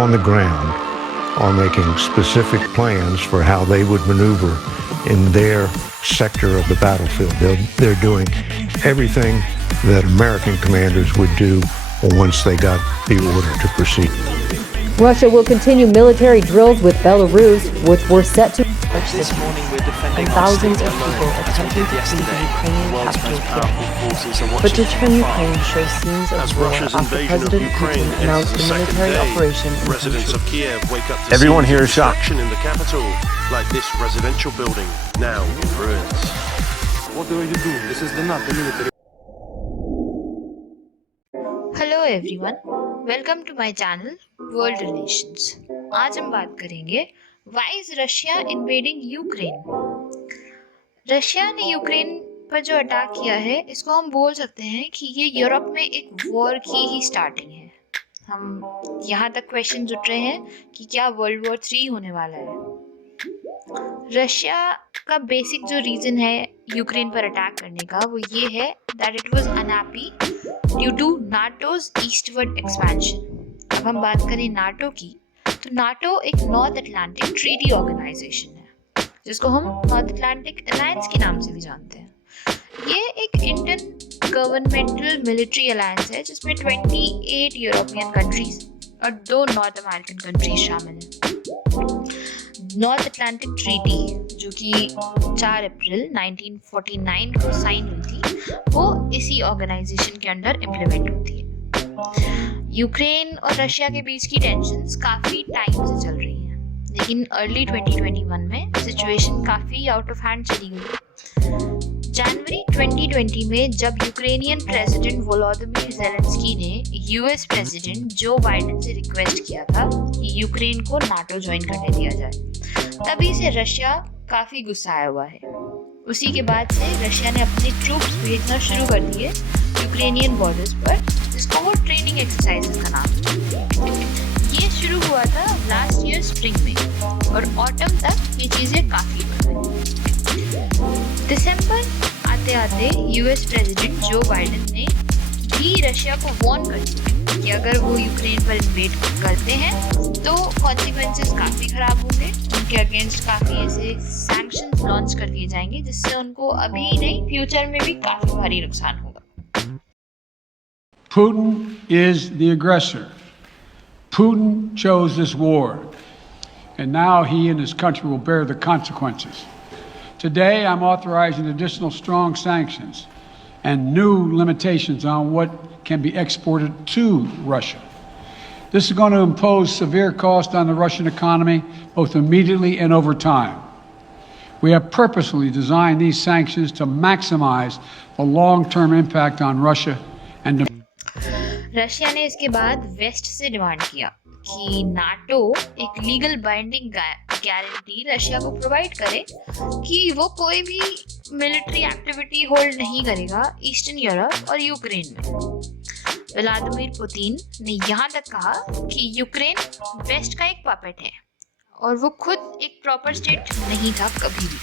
on the ground are making specific plans for how they would maneuver in their sector of the battlefield. They're doing everything that American commanders would do once they got the order to proceed. Russia will continue military drills with Belarus, which were set to This morning we're defending and our thousands state of alone, people as we attempting did to flee the yesterday. Ukrainian The world's capital most Kiev. powerful forces are watching Footage from from afar. Ukraine shows scenes As of war Russia's after invasion of President Ukraine Putin enters announced the a second military day, operation in the residents country. of Kiev wake up to Everyone scenes here of is shocked. destruction in the capital, like this residential building, now in ruins. What do you do? This is the not the military. Hello everyone, welcome to my channel world relations. आज हम बात करेंगे why is Russia invading Ukraine. Russia ने Ukraine पर जो attack किया है, इसको हम बोल सकते हैं कि ये यूरोप में एक वॉर की ही स्टार्टिंग है। हम यहाँ तक क्वेश्चन उठ रहे हैं कि क्या वर्ल्ड वॉर 3 होने वाला है। रशिया का बेसिक जो रीजन है यूक्रेन पर अटैक करने का, वो ये है that it was unhappy due to NATO's eastward expansion. अब हम बात करें नाटो की, तो नाटो एक नॉर्थ अटलांटिक ट्रीटी ऑर्गेनाइजेशन है, जिसको हम नॉर्थ अटलांटिक अलायंस के नाम से भी जानते हैं। ये एक इंटर गवर्नमेंटल मिलिट्री अलायंस है, जिसमें 28 यूरोपियन कंट्रीज और 2 नॉर्थ अमेरिकन कंट्रीज शामिल हैं। नॉर्थ अटलांटिक ट्रीटी, जो कि 4 अप्रैल 1949 को साइन हुई थी, वो इसी ऑर्गेनाइजेशन के अंडर इम्प्लीमेंट होती है। यूक्रेन और रशिया के बीच की टेंशन्स काफ़ी टाइम से चल रही हैं, लेकिन अर्ली 2021 में सिचुएशन काफ़ी आउट ऑफ हैंड चली गई। जनवरी 2020 में जब यूक्रेनियन प्रेसिडेंट वोलोदिमीर ज़ेलेंस्की ने यूएस प्रेसिडेंट जो बाइडेन से रिक्वेस्ट किया था कि यूक्रेन को नाटो ज्वाइन करने दिया जाए, तभी से रशिया काफ़ी गुस्साया हुआ है। उसी के बाद से रशिया ने अपने ट्रूप्स भेजना शुरू कर दिए यूक्रेनियन बॉर्डर्स पर, जिसको वो ट्रेनिंग एक्सरसाइजेस का नाम था। ये शुरू हुआ था लास्ट ईयर स्प्रिंग में और ऑटम तक ये चीज़ें काफ़ी बढ़ गई। दिसंबर आते आते यूएस प्रेसिडेंट जो बाइडेन ने भी रशिया को वार्न कर दिया कि अगर वो यूक्रेन पर इन्वेड करते हैं तो कॉन्सिक्वेंसेस काफ़ी ख़राब होंगे, उनके अगेंस्ट काफ़ी ऐसे सैंक्शंस लॉन्च कर दिए जाएंगे, जिससे उनको अभी ही नहीं फ्यूचर में भी काफ़ी भारी नुकसान होगा। Putin is the aggressor. Putin chose this war, and now he and his country will bear the consequences. Today, I'm authorizing additional strong sanctions and new limitations on what can be exported to Russia. This is going to impose severe cost on the Russian economy, both immediately and over time. We have purposely designed these sanctions to maximize the long-term impact on Russia and to Russia ने इसके बाद waste से demand किया कि NATO एक legal binding guarantee Russia को provide करे कि वो कोई भी मिलिट्री एक्टिविटी होल्ड नहीं करेगा ईस्टर्न यूरोप और यूक्रेन में। व्लादिमीर पुतिन ने यहाँ तक कहा कि यूक्रेन वेस्ट का एक पपेट है और वो खुद एक प्रॉपर स्टेट नहीं था कभी भी।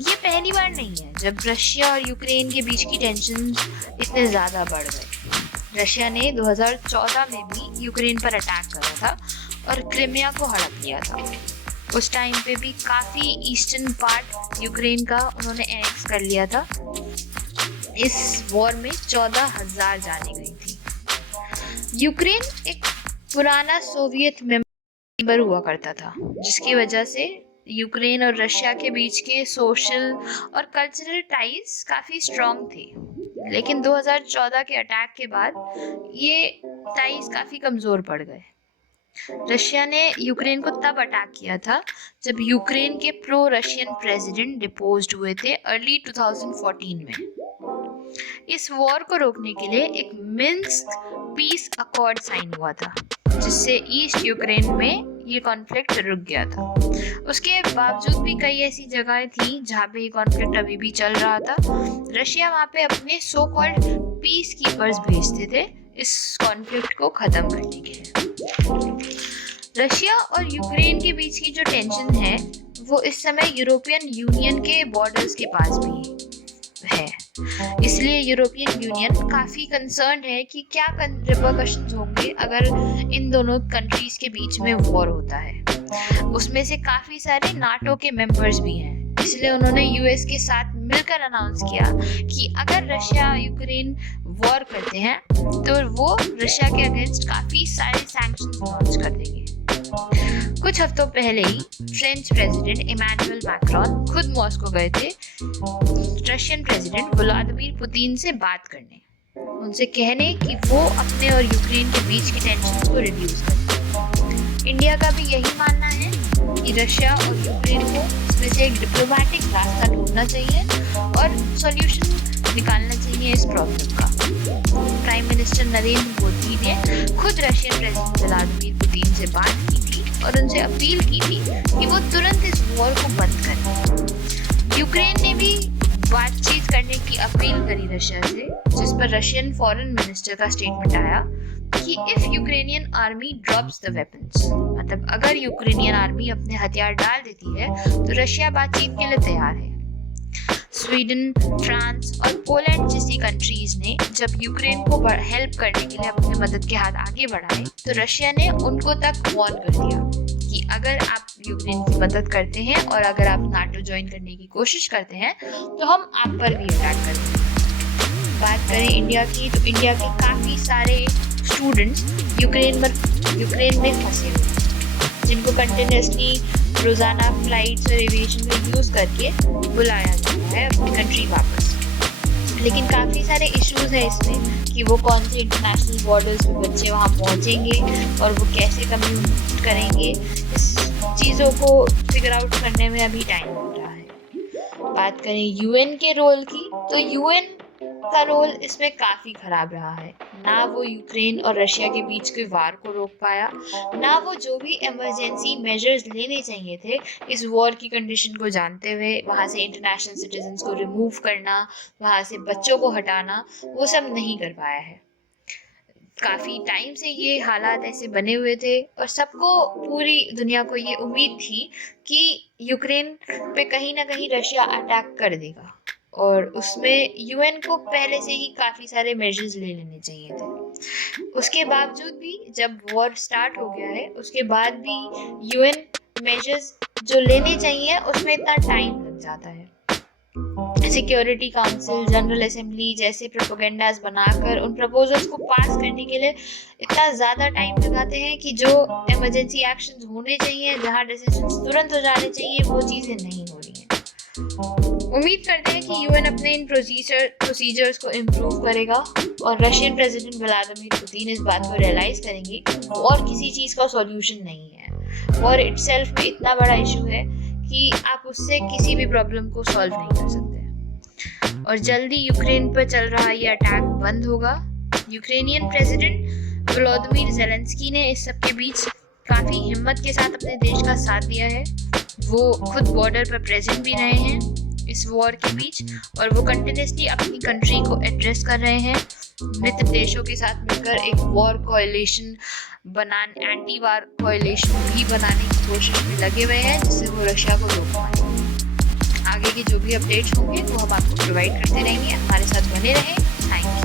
ये पहली बार नहीं है जब रशिया और यूक्रेन के बीच की टेंशन इतने ज़्यादा बढ़ गए। रशिया ने 2014 में भी यूक्रेन पर अटैक करा था और क्रिमिया को हड़प लिया था। उस टाइम पे भी काफ़ी ईस्टर्न पार्ट यूक्रेन का उन्होंने एनेक्स कर लिया था। इस वॉर में 14,000 जानें गई थी। यूक्रेन एक पुराना सोवियत मेंबर हुआ करता था, जिसकी वजह से यूक्रेन और रशिया के बीच के सोशल और कल्चरल टाइज काफ़ी स्ट्रॉन्ग थे, लेकिन 2014 के अटैक के बाद ये टाइज काफ़ी कमज़ोर पड़ गए। रशिया ने यूक्रेन को तब अटैक किया था जब यूक्रेन के प्रो रशियन प्रेसिडेंट डिपोज्ड हुए थे अर्ली 2014 में। इस वॉर को रोकने के लिए एक मिन्स्क पीस अकॉर्ड साइन हुआ था, जिससे ईस्ट यूक्रेन में ये कॉन्फ्लिक्ट रुक गया था। उसके बावजूद भी कई ऐसी जगहें थी जहाँ पे ये कॉन्फ्लिक्ट अभी भी चल रहा था। रशिया वहाँ पे अपने सो कॉल्ड पीस कीपर्स भेजते थे इस कॉन्फ्लिक्ट को ख़त्म करने के लिए। रशिया और यूक्रेन के बीच की जो टेंशन है, वो इस समय यूरोपियन यूनियन के बॉर्डर्स के पास भी है। इसलिए यूरोपियन यूनियन काफ़ी कंसर्न है कि क्या रिपरकशंस होंगे अगर इन दोनों कंट्रीज के बीच में वॉर होता है। उसमें से काफ़ी सारे नाटो के मेंबर्स भी हैं, इसलिए उन्होंने यूएस के साथ मिलकर अनाउंस किया कि अगर रशिया यूक्रेन वॉर करते हैं तो वो रशिया के अगेंस्ट काफ़ी सारे सैंक्शंस लॉन्च कर देंगे। कुछ हफ्तों पहले ही फ्रेंच प्रेसिडेंट इमैनुअल मैक्रोन खुद मॉस्को गए थे रशियन प्रेसिडेंट व्लादिमीर पुतिन से बात करने, उनसे कहने कि वो अपने और यूक्रेन के बीच की टेंशन को रिड्यूस करें। इंडिया का भी यही मानना है कि रशिया और यूक्रेन को इसमें से एक डिप्लोमेटिक रास्ता ढूंढना चाहिए और सॉल्यूशन निकालना चाहिए इस प्रॉब्लम का। प्राइम मिनिस्टर नरेंद्र मोदी ने खुद रशियन प्रेसिडेंट व्लादिमीर पुतिन से बात की थी और उनसे अपील की थी कि वो तुरंत इस वॉर को बंद करें। यूक्रेन ने भी बातचीत करने की अपील करी रशिया से, जिस पर रशियन फॉरेन मिनिस्टर का स्टेटमेंट आया कि if Ukrainian army drops the weapons, मतलब अगर यूक्रेनियन आर्मी अपने हथियार डाल देती है तो रशिया बातचीत के लिए तैयार है। स्वीडन, फ्रांस और पोलैंड जैसी कंट्रीज ने जब यूक्रेन को हेल्प करने के लिए अपने मदद के हाथ आगे बढ़ाए तो रशिया ने उनको तक वार्न कर दिया कि अगर आप यूक्रेन की मदद करते हैं और अगर आप नाटो ज्वाइन करने की कोशिश करते हैं तो हम आप पर भी अटैक करेंगे। बात करें इंडिया की तो इंडिया के काफ़ी सारे स्टूडेंट्स यूक्रेन में फंसे हुए हैं, जिनको कंटिन्यूसली रोज़ाना फ्लाइट्स और एविएशन में यूज़ करके बुलाया जाता है अपनी कंट्री वापस। लेकिन काफ़ी सारे इश्यूज हैं इसमें कि वो कौन से इंटरनेशनल बॉर्डर्स में बच्चे वहाँ पहुँचेंगे और वो कैसे कम्यूनिकेट करेंगे, इस चीज़ों को फिगर आउट करने में अभी टाइम लग रहा है। बात करें यूएन के रोल की तो यूएन का रोल इसमें काफ़ी ख़राब रहा है। ना वो यूक्रेन और रशिया के बीच के वार को रोक पाया, ना वो जो भी इमरजेंसी मेजर्स लेने चाहिए थे इस वॉर की कंडीशन को जानते हुए, वहाँ से इंटरनेशनल सिटीजन्स को रिमूव करना, वहाँ से बच्चों को हटाना, वो सब नहीं कर पाया है। काफ़ी टाइम से ये हालात ऐसे बने हुए थे और सबको, पूरी दुनिया को ये उम्मीद थी कि यूक्रेन पे कहीं ना कहीं रशिया अटैक कर देगा और उसमें यूएन को पहले से ही काफ़ी सारे मेजर्स ले लेने चाहिए थे। उसके बावजूद भी जब वॉर स्टार्ट हो गया है उसके बाद भी यूएन मेजर्स जो लेने चाहिए उसमें इतना टाइम लग जाता है। सिक्योरिटी काउंसिल, जनरल असेंबली जैसे प्रोपेगेंडास बनाकर उन प्रपोजल्स को पास करने के लिए इतना ज़्यादा टाइम लगाते हैं कि जो इमरजेंसी एक्शंस होने चाहिए, जहाँ डिसीजंस तुरंत हो जाने चाहिए, वो चीज़ें नहीं हो रही हैं। उम्मीद करते हैं कि यूएन अपने इन प्रोसीजर्स को इम्प्रूव करेगा और रशियन प्रेसिडेंट व्लादिमीर पुतिन इस बात को रियलाइज़ करेंगे कि वॉर किसी चीज़ का सॉल्यूशन नहीं है। वॉर इटसेल्फ में इतना बड़ा इशू है कि आप उससे किसी भी प्रॉब्लम को सॉल्व नहीं कर सकते और जल्दी यूक्रेन पर चल रहा ये अटैक बंद होगा। यूक्रेनियन प्रेसिडेंट वोलोदिमीर ज़ेलेंस्की ने इस सब के बीच काफ़ी हिम्मत के साथ अपने देश का साथ दिया है। वो खुद बॉर्डर पर प्रेजेंट भी रहे हैं इस वॉर के बीच और वो कंटिन्यूसली अपनी कंट्री को एड्रेस कर रहे हैं। मित्र देशों के साथ मिलकर एक वॉर कोएलिशन बनाने, एंटी वार कोएलिशन भी बनाने की कोशिश में लगे हुए हैं जिससे वो रशिया को रोक पाए। आगे के जो भी अपडेट्स होंगे वो हम आपको प्रोवाइड करते रहेंगे। हमारे साथ बने रहें। Thank you.